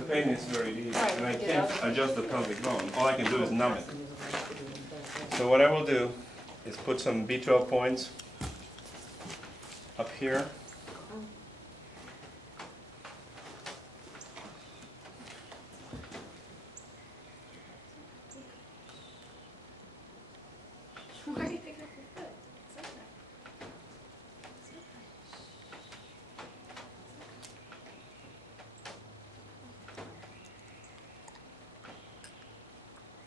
The pain is very deep, and I can't adjust the pelvic bone. All I can do is numb it. So what I will do is put some B12 points up here. Why are you picking up your foot? It's okay. It's okay.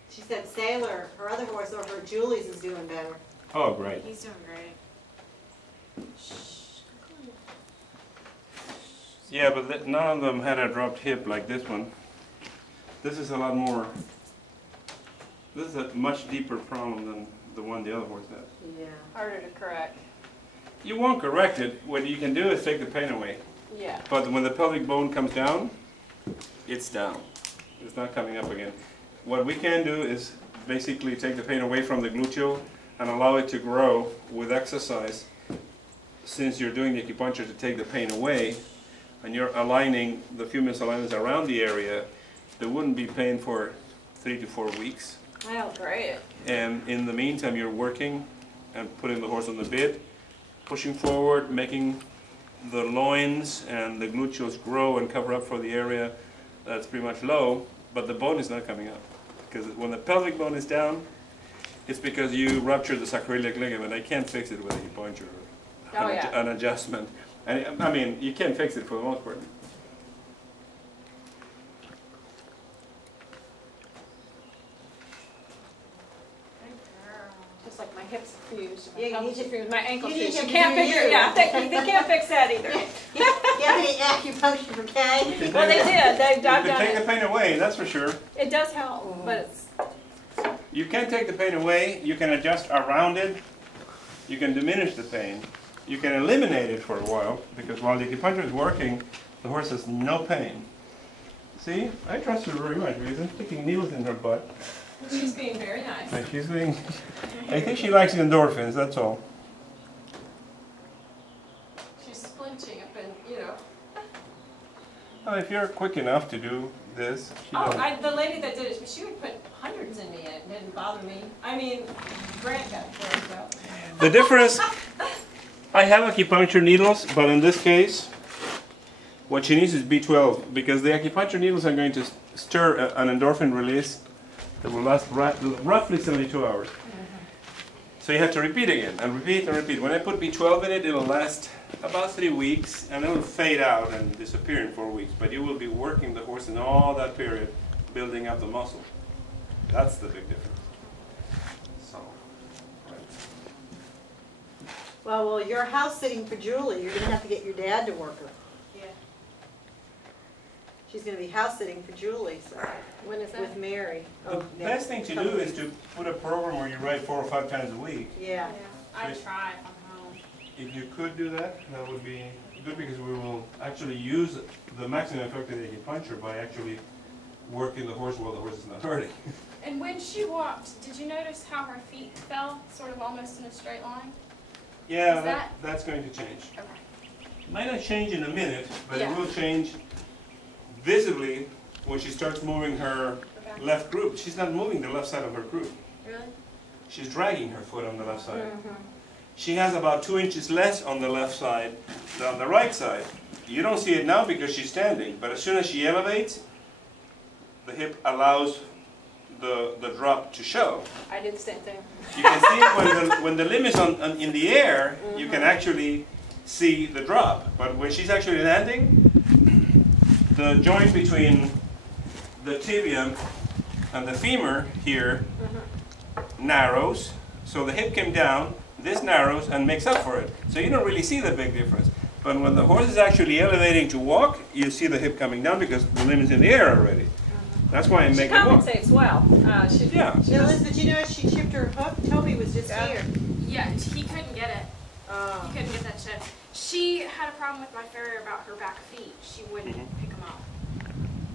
She said Sailor, her other horse over at Julie's, is doing better. Oh, great. He's doing great. Yeah, but none of them had a dropped hip like this one. This is a lot more, this is a much deeper problem than the one the other horse has. Yeah. Harder to correct. You won't correct it. What you can do is take the pain away. Yeah. But when the pelvic bone comes down, it's down. It's not coming up again. What we can do is basically take the pain away from the gluteal and allow it to grow with exercise. Since you're doing the acupuncture to take the pain away, and you're aligning the humerus alignments around the area, there wouldn't be pain for 3 to 4 weeks. Oh, great. And in the meantime, you're working and putting the horse on the bit, pushing forward, making the loins and the gluteals grow and cover up for the area that's pretty much low, but the bone is not coming up. Because when the pelvic bone is down, it's because you ruptured the sacroiliac ligament. I can't fix it with acupuncture or an adjustment. And I mean, you can fix it for the most part. Just like my hips fused, Yeah, you need to- fused, my ankle you need fused. to You can't do figure, you. yeah, they can't fix that either. You have any acupuncture for Kay? Well, they did. I've You done can take the it. pain away, that's for sure. It does help, but it's You can take the pain away, you can adjust around it, you can diminish the pain, you can eliminate it for a while, because while the acupuncture is working, the horse has no pain. See, I trust her very much because I'm sticking needles in her butt. she's being very nice. And she's being, I think she likes the endorphins, that's all. She's flinching up and, you know. Well, if you're quick enough to do this, she don't. The lady that did it, she would put hundreds in me and it didn't bother me. I mean, Grant got closed out. The difference, I have acupuncture needles, but in this case, what she needs is B12, because the acupuncture needles are going to stir an endorphin release that will last roughly 72 hours. So you have to repeat again, and repeat and repeat. When I put B12 in it, it'll last about 3 weeks, and it'll fade out and disappear in 4 weeks. But you will be working the horse in all that period, building up the muscle. That's the big difference. So, right. Well, you're house sitting for Julie. You're going to have to get your dad to work her. Yeah. She's going to be house sitting for Julie, so When is that? with Mary. The best thing to do is to put a program where you write 4 or 5 times a week. Yeah. I try if I'm home. If you could do that, that would be good, because we will actually use the maximum effect of the acupuncture by actually working the horse while the horse is not hurting. And when she walked, did you notice how her feet fell, sort of almost in a straight line? Yeah, that's going to change. Okay. It might not change in a minute, but Yeah. it will change visibly when she starts moving her left group. She's not moving the left side of her group. Really? She's dragging her foot on the left side. She has about 2 inches less on the left side than on the right side. You don't see it now because she's standing, but as soon as she elevates, the hip allows the drop to show. I did the same thing. You can see when the limb is in the air, you can actually see the drop. But when she's actually landing, the joint between the tibia and the femur here narrows, so the hip came down, this narrows and makes up for it. So you don't really see the big difference. But when the horse is actually elevating to walk, you see the hip coming down because the limb is in the air already. That's why I make it walk. Compensates well. Yeah. Now, Elizabeth, you know she chipped her hook? Toby was just here. Yeah, he couldn't get it. Oh. He couldn't get that shit. She had a problem with my farrier about her back feet. She wouldn't pick them up.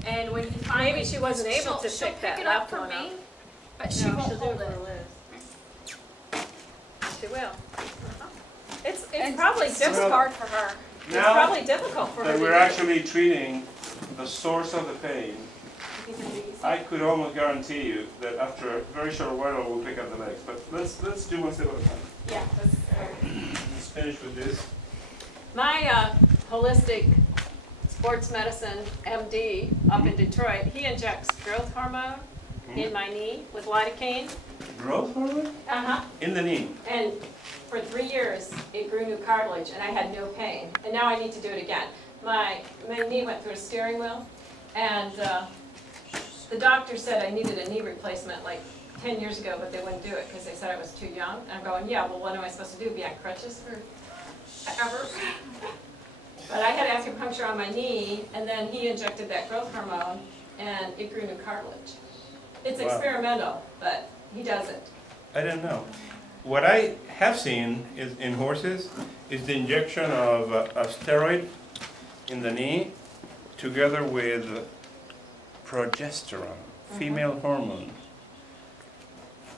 And when he finally, Maybe she wasn't able to she'll pick pick that it up left for one me, up. but she No, won't she'll do hold it it. for Liz. She will. It's probably It's just Well, hard for her. It's probably difficult for her that to we're do. actually treating the source of the pain, You think it'd be easy? I could almost guarantee you that after a very short while we'll pick up the legs. But let's do one step at a time. Yeah, that's, Let's finish with this. my holistic sports medicine MD up in Detroit, he injects growth hormone in my knee with lidocaine. Growth hormone? Uh-huh. In the knee. And for 3 years, it grew new cartilage, and I had no pain. And now I need to do it again. My knee went through a steering wheel, and the doctor said I needed a knee replacement like 10 years ago, but they wouldn't do it because they said I was too young. And I'm going, yeah, well, what am I supposed to do, be on crutches forever? But I had acupuncture on my knee, and then he injected that growth hormone, and it grew new cartilage. It's Wow. experimental, but he does it. I didn't know. What I have seen is in horses is the injection of a steroid in the knee together with progesterone, female hormone.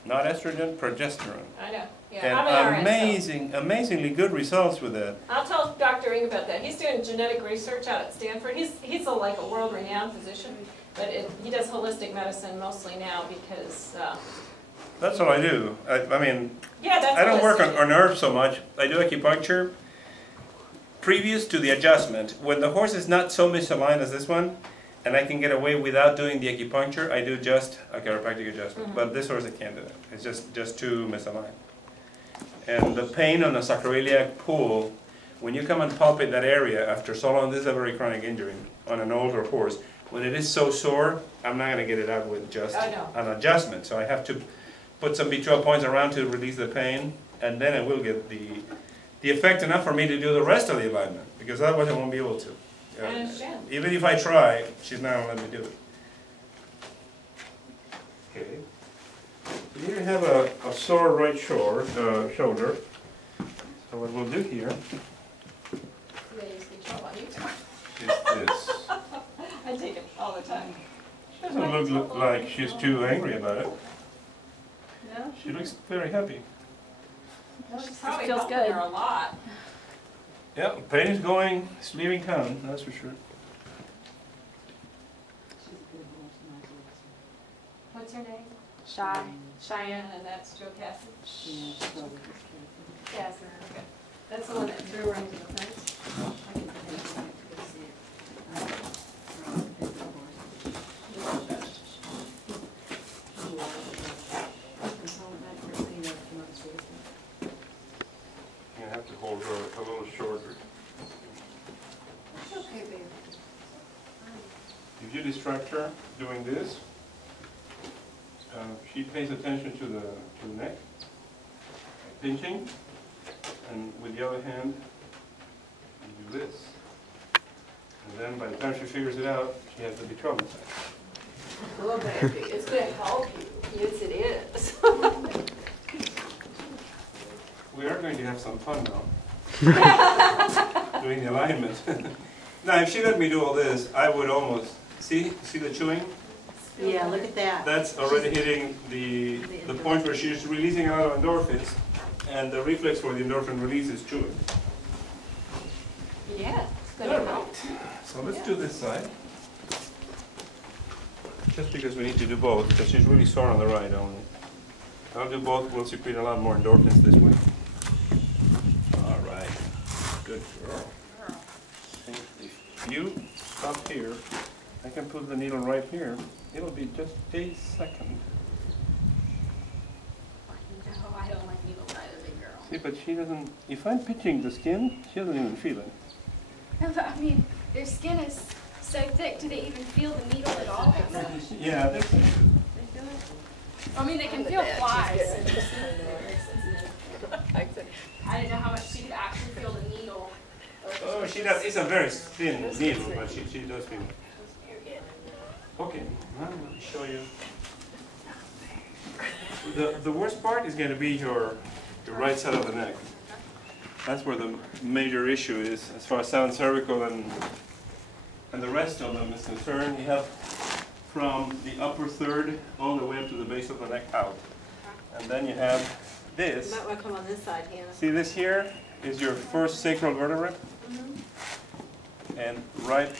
Not estrogen, progesterone. I know. Yeah, I'm an And RN, so. amazingly good results with that. I'll tell Dr. Ing about that. He's doing genetic research out at Stanford. He's like a world-renowned physician, but he does holistic medicine mostly now because, That's all I do. I mean, yeah, that's I don't work holistic. on herbs so much. I do acupuncture. Previous to the adjustment, when the horse is not so misaligned as this one, and I can get away without doing the acupuncture, I do just a chiropractic adjustment. But this horse I can't do it. It's just too misaligned. And the pain on the sacroiliac pool, when you come and palpate that area after so long, this is a very chronic injury on an older horse. When it is so sore, I'm not going to get it out with just I know. an adjustment. So I have to put some B12 points around to release the pain, and then I will get the effect enough for me to do the rest of the alignment, because otherwise I won't be able to. I understand. Even if I try, she's not going to let me do it. Okay. So here you have a sore right shoulder. So what we'll do here They used to be trouble on YouTube. is this. I take it all the time. She doesn't look like she's too angry about it. No? She looks very happy. Well, it's probably feels helping good. her a lot. Yeah, pain is going, it's leaving town, that's for sure. What's her name? Shy. Cheyenne, and that's Joe Cassidy? Cassidy, okay. That's the one that threw her into the fence? You have to hold her a little shorter. Okay, baby. If you distract her doing this, she pays attention to the neck, pinching, and with the other hand, you do this. And then by the time she figures it out, she has to be trouble. Oh, baby, it's going to help you. Yes, it is. We are going to have some fun now, doing the alignment. Now, if she let me do all this, I would almost, see the chewing? Yeah, look at that. That's already hitting the point where she's releasing a lot of endorphins, and the reflex for the endorphin release is chewing. Yeah, it's going to help. So let's do this side. Just because we need to do both, because she's really sore on the right only. I'll do both, we'll secrete a lot more endorphins this way. All right, good girl. If you stop here, I can put the needle right here. It'll be just a second. No, I don't like needles either, big girl. See, but she doesn't, if I'm pinching the skin, she doesn't even feel it. No, but I mean, their skin is so thick. Do they even feel the needle at all? Yeah, that's They feel it? I mean, they can feel flies. I didn't know how much she could actually feel the needle. oh, she does, it's a very thin needle, but she does feel it. Okay, now let me show you. The worst part is going to be your right side of the neck. That's where the major issue is, as far as sound cervical and the rest of them is concerned. You have from the upper third all the way up to the base of the neck out. And then you have You this. might want to come on this side, Hannah. See this here is your first sacral vertebra. And right